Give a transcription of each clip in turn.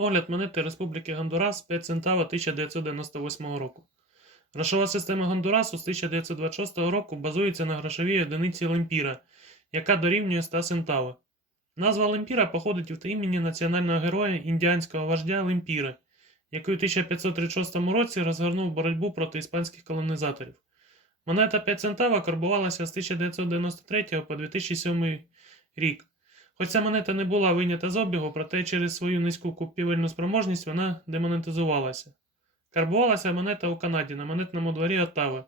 Огляд монети Республіки Гондурас 5 центава 1998 року. Грошова система Гондурасу з 1926 року базується на грошовій одиниці лемпіра, яка дорівнює 100 центава. Назва лемпіра походить від імені національного героя індіанського вождя Лемпіра, який у 1536 році розгорнув боротьбу проти іспанських колонізаторів. Монета 5 центава карбувалася з 1993 по 2007 рік. Хоч ця монета не була вийнята з обігу, проте через свою низьку купівельну спроможність вона демонетизувалася. Карбувалася монета у Канаді на монетному дворі Оттави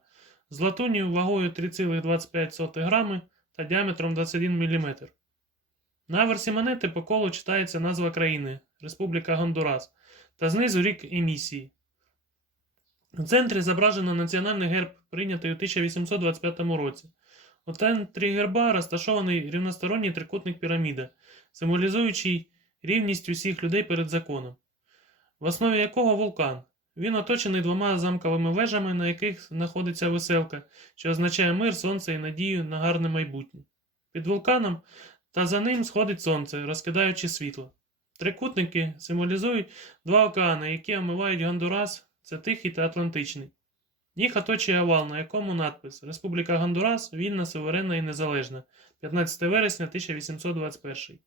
з латунію вагою 3,25 грами та діаметром 21 мм. На аверсі монети по колу читається назва країни Республіка Гондурас та знизу рік емісії. У центрі зображено національний герб, прийнятий у 1825 році. У центрі герба розташований рівносторонній трикутник піраміда, символізуючий рівність усіх людей перед законом, в основі якого вулкан. Він оточений двома замковими вежами, на яких знаходиться веселка, що означає мир, сонце і надію на гарне майбутнє. Під вулканом та за ним сходить сонце, розкидаючи світло. Трикутники символізують два океани, які омивають Гондурас, це Тихий та Атлантичний. Їх оточує овал, на якому надпис Республіка Гондурас вільна, суверенна і незалежна 15 вересня 1821.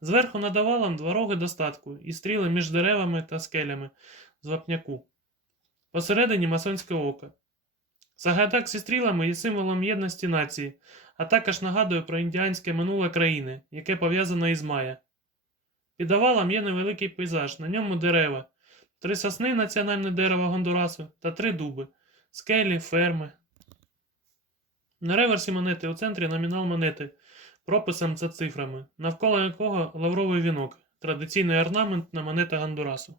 Зверху над овалом два роги достатку і стріли між деревами та скелями з вапняку. Посередині масонське око. Сагайдак зі стрілами є символом єдності нації, а також нагадує про індіанське минуле країни, яке пов'язано із Майя. Під овалом є невеликий пейзаж, на ньому дерева, три сосни національне дерево Гондурасу та три дуби, скелі, ферми. На реверсі монети у центрі номінал монети, прописом за цифрами, навколо якого лавровий вінок, традиційний орнамент на монета Гондурасу.